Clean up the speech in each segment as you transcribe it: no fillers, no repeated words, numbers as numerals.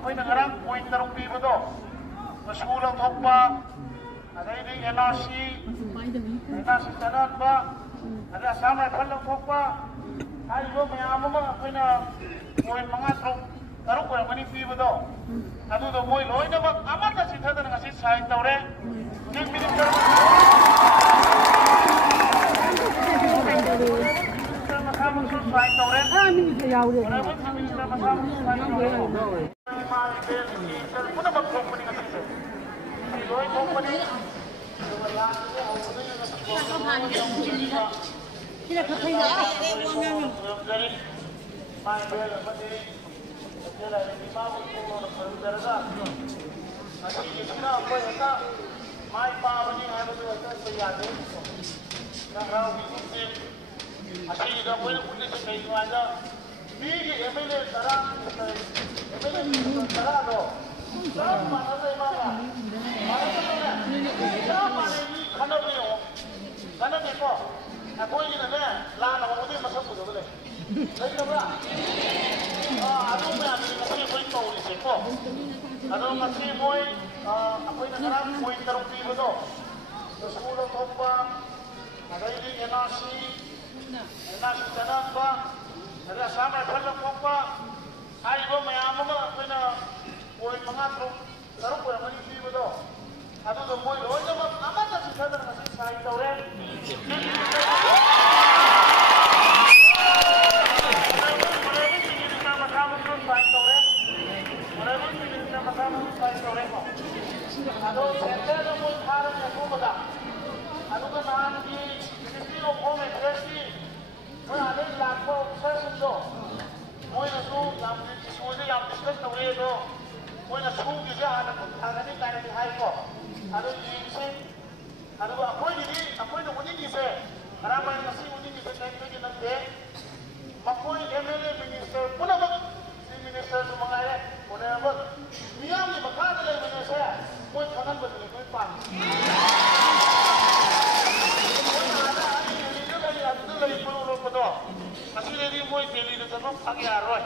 ꯑꯩꯈꯣꯏꯅ ꯉꯔꯥꯡ ꯄꯣꯏꯟ 6 ꯄꯤꯕꯗꯣ ꯃꯁꯨ ꯂꯧꯊꯣꯛꯄ ꯑꯗꯩꯗꯤ NRC ꯆꯠꯅꯍꯟꯕ ꯑꯗꯩ ꯑꯁꯥꯝ ꯔꯥꯏꯐꯜ ꯂꯧꯊꯣꯛꯄ ꯍꯥꯏꯔꯤꯕ ꯃꯌꯥꯝ ꯑꯃ ꯑꯩꯈꯣꯏꯅ ꯄꯣꯏꯟ 5 6 ꯑꯣꯏꯔꯝꯒꯅꯤ ꯄꯤꯕꯗꯣ ꯑꯗꯨꯗꯣ ꯃꯣꯏ ꯂꯣꯏꯅꯃꯛ ꯑꯃꯠꯇ ꯆꯤꯊꯗꯅ ꯉꯁꯤ ꯁꯥꯏꯟ ꯇꯧꯔꯦ ꯆꯤꯐ ꯃꯤꯅꯤꯁꯇꯔ ꯃꯁꯥꯃꯛꯁꯨ ꯁꯥꯏꯟ ꯇꯧꯔꯦ ꯑꯣꯅꯔꯦꯕꯜ ꯆꯤꯐ ꯃꯤꯅꯤꯁꯇꯔ ꯃꯁꯥꯃꯛꯁꯨ ꯁꯥꯏꯟ ꯇꯧꯔꯦ ꯄꯨꯝꯅꯃꯛ ꯊꯣꯛꯄꯅꯤ ꯉꯁꯤꯁꯦ ꯁꯤ ꯂꯣꯏ ꯊꯣꯛꯄꯅꯤ ꯑꯗꯨꯒ ꯂꯥꯟꯁꯦ ꯍꯧꯕꯗꯒꯤ ꯉꯁꯤ ꯃꯥꯏ ꯕꯦꯜ ꯑꯃꯗꯤ ꯏꯃꯥꯕꯨ ꯈꯨꯔꯨꯝꯖꯔꯒ ꯉꯁꯤꯒꯤꯁꯤꯅ ꯑꯩꯈꯣꯏ ꯍꯦꯛꯇ ꯃꯥꯏ ꯄꯥꯕꯅꯤ ꯍꯥꯏꯕꯗꯨ ꯍꯦꯛꯇ ꯌꯥꯗꯦ ꯅꯍꯥꯎꯒꯤꯁꯤꯡꯁꯤ ꯑꯁꯤꯒꯤꯗ ꯑꯩꯈꯣꯏꯅ ꯎꯠꯂꯤꯁꯤ ꯀꯩꯒꯤꯅꯣ ꯍꯥꯏꯕꯗ ꯃꯤꯒꯤ MLA 10ꯗꯣ ꯆꯞ ꯃꯥꯟꯅꯕ ꯏꯃꯥꯒ ꯃꯥꯟꯅꯕꯅꯦ ꯆꯞ ꯃꯥꯟꯅꯩ ꯃꯤ ꯈꯟꯅꯕ ꯌꯦꯡꯉꯣ ꯈꯟꯅꯗꯦꯀꯣ ꯑꯩꯈꯣꯏꯒꯤꯅꯅꯦ ꯂꯥꯟꯅ ꯍꯧꯕꯗꯒꯤ ꯃꯁꯛ ꯎꯗꯕ ꯂꯩ ꯂꯩꯇꯕ꯭ꯔꯥ ꯑꯗꯨ ꯃꯌꯥꯝꯁꯤ ꯉꯁꯤ ꯑꯩꯈꯣꯏ ꯇꯧꯔꯤꯁꯦꯀꯣ ꯑꯗꯣ ꯉꯁꯤ ꯃꯣꯏ ꯑꯩꯈꯣꯏꯅ ꯉꯔꯥꯡ ꯄꯣꯏꯟ 6 ꯄꯤꯕꯗो ꯃꯁꯨ ꯂꯧꯊꯣꯛꯄ ꯑꯗꯩꯗꯤ NRC ꯆꯠꯅꯍꯟꯕ ꯑꯗꯩ ꯑꯁꯥꯝ ꯔꯥꯏꯐꯜ ꯂꯧꯊꯣꯛꯄ ꯍꯥꯏꯔꯤꯕ ꯃꯌꯥꯝ ꯑꯃ ꯑꯩꯈꯣꯏꯅ ꯄꯣꯏꯟ 5 6 ꯑꯣꯏꯔꯝꯒꯅꯤ ꯄꯤꯕꯗꯣ ꯑꯗꯨꯗꯣ ꯃꯣꯏ ꯂꯣꯏꯅꯃꯛ ꯑꯃꯠꯇ ꯆꯤꯊꯗꯅ ꯉꯁꯤ ꯁꯥꯏꯟ ꯇꯧꯔꯦ ꯑꯗꯣ ꯁꯦꯟꯇꯔꯗ ꯃꯣꯏ ꯊꯥꯔꯒ ꯊꯣꯛꯄꯗ ꯑꯗꯨꯒ ꯅꯍꯥꯟꯒꯤ ꯃꯤꯅꯤꯁꯇ꯭ꯔꯤ ꯑꯣꯐ ꯍꯣꯝ ꯑꯦꯐꯤꯌꯔꯁꯀꯤ ꯃꯣꯏ ꯑꯗꯩ ꯂꯥꯛꯄ ꯑꯣꯐꯤꯁꯔꯁꯤꯡꯗꯣ ꯃꯣꯏꯅꯁꯨ ꯌꯥꯝ ꯏꯁꯨꯁꯦ ꯌꯥꯝ ꯗꯤꯁꯀꯁ ꯇꯧꯔꯦ ꯑꯗꯣ ꯃꯣꯏꯅ ꯁꯨꯒꯤꯁꯦ ꯍꯥꯟꯅ ꯊꯥꯒꯅꯤ ꯀꯥꯏꯅꯗꯤ ꯍꯥꯏꯀꯣ ꯑꯗꯣ ꯌꯦꯡꯁꯤ ꯑꯗꯨꯒ ꯑꯩꯈꯣꯏꯅ ꯎꯅꯤꯡꯉꯤꯁꯦ ꯉꯔꯥꯡ ꯉꯁꯤ ꯎꯅꯤꯡꯉꯤꯁꯦ ꯀꯩꯒꯤ ꯅꯠꯇꯦ ꯃꯈꯣꯏ MLA ꯃꯤꯅꯤꯁꯇꯔ ꯄꯨꯝꯅꯃꯛ ꯆꯤꯐ ꯃꯤꯅꯤꯁꯇꯔꯁꯨ ꯃꯉꯥꯏꯔꯦ ꯑꯣꯅꯔꯦꯕꯜ ꯃꯤꯌꯥꯝꯒꯤ ꯃꯈꯥꯗ ꯂꯩꯕꯅꯦꯁꯦ ꯃꯣꯏ ꯈꯪꯍꯟꯕꯗꯨꯅꯤ ꯃꯣꯏ ꯄꯥꯝꯃꯤ ꯑꯗꯨꯗ ꯂꯩꯕ ꯎꯔꯛꯄꯗꯣ ꯉꯁꯤꯗꯩꯗꯤ ꯃꯣꯏ ꯗꯦꯜꯂꯤꯗ ꯆꯠꯄ ꯐꯪ ꯌꯥꯔꯣꯏ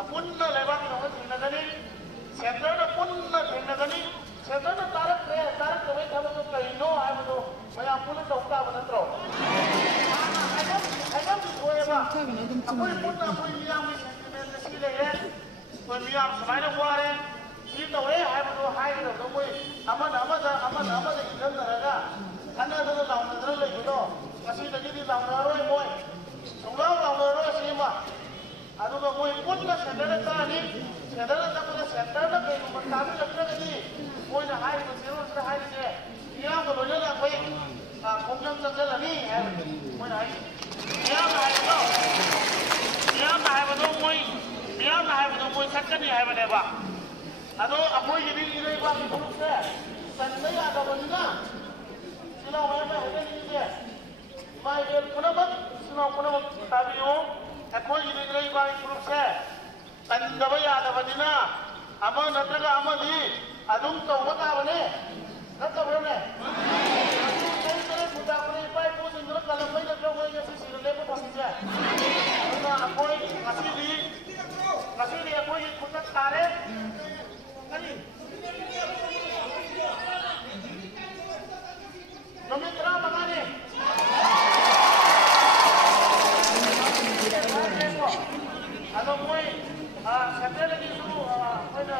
ꯑꯄꯨꯟꯅ ꯂꯩꯕꯥꯛꯀꯤꯗꯃꯛꯇ ꯊꯦꯡꯅꯒꯅꯤ ꯁꯦꯟꯇꯔꯗ ꯄꯨꯟꯅ ꯊꯦꯡꯅꯒꯅꯤ ꯁꯦꯟꯇꯔꯅ ꯇꯥꯔꯛꯇꯕꯒꯤ ꯊꯕꯛꯇꯣ ꯀꯔꯤꯅꯣ ꯍꯥꯏꯕꯗꯨ ꯃꯌꯥꯝ ꯄꯨꯟꯅ ꯇꯧ ꯇꯥꯕ ꯅꯠꯇ꯭ꯔꯣ ꯍꯥꯏꯐꯝꯗꯤ ꯊꯣꯛꯑꯦꯕ ꯑꯩꯈꯣꯏ ꯄꯨꯟꯅ ꯑꯩꯈꯣꯏ ꯃꯤꯌꯥꯝꯒꯤ ꯁꯦꯟꯇꯤꯃꯦꯟꯁꯦ ꯁꯤ ꯂꯩꯔꯦ ꯑꯩꯈꯣꯏ ꯃꯤꯌꯥꯝ ꯁꯨꯃꯥꯏꯅ ꯋꯥꯔꯦ ꯁꯤ ꯇꯧꯔꯦ ꯍꯥꯏꯕꯗꯣ ꯍꯥꯏꯒꯗꯕꯗꯣ ꯃꯣꯏ ꯑꯃꯅ ꯑꯃꯗ ꯏꯟꯖꯟꯅꯔꯒ ꯈꯟꯅꯗꯅ ꯂꯥꯎꯅꯗꯅ ꯂꯩꯕꯗꯣ ꯉꯁꯤꯗꯒꯤꯗꯤ ꯂꯥꯎꯅꯔꯣꯏ ꯃꯣꯏ ꯁꯨꯡꯂꯥꯎ ꯂꯥꯎꯅꯔꯣꯏ ꯁꯤꯃ ꯑꯗꯨꯒ ꯃꯣꯏ ꯄꯨꯟꯅ ꯁꯦꯟꯇꯔꯗ ꯆꯠꯂꯅꯤ ꯁꯦꯟꯇꯔꯗ ꯆꯠꯄꯗ ꯁꯦꯟꯇꯔꯗ ꯀꯩꯒꯨꯝꯕ ꯇꯥꯕꯤꯔꯛꯇ꯭ꯔꯒꯗꯤ ꯃꯣꯏꯅ ꯍꯥꯏꯔꯤꯕ ꯆꯦꯔꯣꯜꯁꯤꯗ ꯍꯥꯏꯔꯤꯁꯦ ꯃꯤꯌꯥꯝꯒ ꯂꯣꯏꯅꯅ ꯑꯩꯈꯣꯏ ꯈꯣꯡꯖꯪ ꯆꯪꯁꯤꯜꯂꯅꯤ ꯍꯥꯏꯕꯅꯤ ꯃꯣꯏꯅ ꯍꯥꯏꯁꯦ ꯃꯤꯌꯥꯝꯅ ꯍꯥꯏꯕꯗꯣ ꯃꯣꯏ ꯆꯠꯀꯅꯤ ꯍꯥꯏꯕꯅꯦꯕ ꯑꯗꯣ ꯑꯩꯈꯣꯏꯒꯤꯗꯤ ꯏꯔꯩꯕꯥꯛꯀꯤ ꯐꯨꯔꯨꯞꯁꯦ ꯆꯟꯕ ꯌꯥꯗꯕꯅꯤꯅ ꯁꯤꯅꯥꯎ ꯍꯥꯏꯕ ꯍꯥꯏꯖꯅꯤꯡꯉꯤꯁꯦ ꯏꯃꯥ ꯏꯕꯦꯜ ꯄꯨꯝꯅꯃꯛ ꯏꯆꯤꯟ ꯄꯨꯝꯅꯃꯛ ꯇꯥꯕꯤꯌꯨ ꯑꯩꯈꯣꯏꯒꯤꯗꯤ ꯏꯔꯩꯕꯥꯛꯀꯤ ꯐꯨꯔꯨꯞꯁꯦ ꯆꯟꯗꯕ ꯌꯥꯗꯕꯅꯤꯅ ꯑꯃ ꯅꯠꯇ꯭ꯔꯒ ꯑꯃꯗꯤ ꯑꯗꯨꯝ ꯇꯧꯕ ꯇꯥꯕꯅꯦ ꯅꯠꯇꯕ꯭ꯔꯅꯦ ꯏꯄꯥ ꯏꯄꯨꯁꯤꯡꯗꯨꯅ ꯀꯜꯂꯝꯕꯩ ꯅꯠꯇ꯭ꯔꯣ ꯃꯣꯏ ꯉꯁꯤ ꯁꯤꯗ ꯂꯦꯞꯄ ꯐꯪꯉꯤꯁꯦ ꯑꯗꯨꯅ ꯑꯩꯈꯣꯏ ꯉꯁꯤꯗꯤ ꯑꯩꯈꯣꯏꯒꯤ ꯈꯨꯠꯇ ꯇꯥꯔꯦ ꯀꯔꯤ ꯅꯨꯃꯤꯠ 15ꯅꯤ ꯑꯗꯣ ꯃꯣꯏ ꯁꯦꯟꯇꯔꯗꯒꯤꯁꯨ ꯑꯩꯈꯣꯏꯅ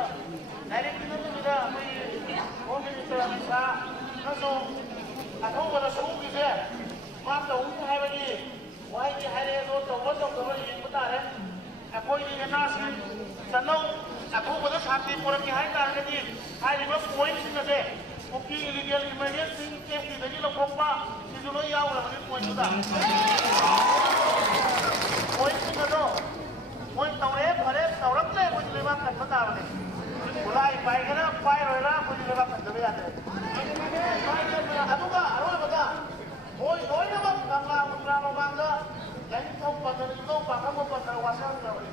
ꯗꯥꯏꯔꯦꯛꯇꯤ ꯅꯠꯇꯕꯤꯗ ꯑꯩꯈꯣꯏ ꯍꯣꯝ ꯃꯤꯅꯤꯁꯇꯔ ꯑꯃꯤꯠ ꯁꯥꯍꯅꯁꯨ ꯑꯊꯨꯕꯗ ꯁꯨꯒꯤꯁꯦ ꯃꯥ ꯇꯧꯅꯤ ꯍꯥꯏꯕꯒꯤ ꯋꯥꯍꯩꯗꯤ ꯍꯥꯏꯔꯛꯑꯦ ꯑꯗꯣ ꯇꯧꯕ ꯇꯧꯗꯕ ꯌꯦꯡꯕ ꯇꯥꯔꯦ ꯑꯩꯈꯣꯏꯒꯤ NRC ꯆꯠꯅꯧ ꯑꯊꯨꯕꯗ ꯁꯥꯟꯇꯤ ꯄꯨꯔꯛꯀꯦ ꯍꯥꯏꯇꯥꯔꯒꯗꯤ ꯍꯥꯏꯔꯤꯕ ꯄꯣꯏꯟꯠꯁꯤꯡ ꯑꯁꯦ ꯀꯨꯀꯤ ꯏꯂꯤꯒꯦꯜ ꯏꯃꯤꯒ꯭ꯔꯦꯟꯁꯤꯡ KSTꯗꯒꯤ ꯂꯧꯊꯣꯛꯄ ꯁꯤꯁꯨ ꯂꯣꯏ ꯌꯥꯎꯈ꯭ꯔꯕꯅꯤ ꯄꯣꯏꯟꯠꯇꯨꯗ ꯄꯣꯏꯟꯠꯁꯤꯡ ꯑꯗꯣ ꯃꯣꯏ ꯇꯧꯔꯦ ꯐꯔꯦ ꯇꯧꯔꯛꯇ꯭ꯔꯦ ꯑꯩꯈꯣꯏꯗꯤ ꯂꯩꯕꯥꯛ ꯀꯟꯕ ꯇꯥꯕꯅꯤ ꯈꯨꯠꯂꯥꯏ ꯄꯥꯏꯒꯦꯔꯥ ꯄꯥꯏꯔꯣꯏꯔꯥ ꯑꯩꯈꯣꯏꯗꯤ ꯂꯩꯕꯥꯛ ꯀꯟꯗꯕ ꯌꯥꯗ꯭ꯔꯦ ꯑꯗꯨꯒ ꯑꯔꯣꯏꯕꯗ ꯃꯣꯏ ꯂꯣꯏꯅꯃꯛ ꯀꯪꯂꯥ ꯃꯃꯥꯡꯗ ꯂꯥꯏꯅꯤꯡꯊꯧ ꯄꯟꯗꯅ ꯏꯙꯧ ꯄꯥꯈꯪꯕ ꯄꯟꯗꯅ ꯋꯥꯁꯛꯈ꯭ꯔꯕꯅꯤ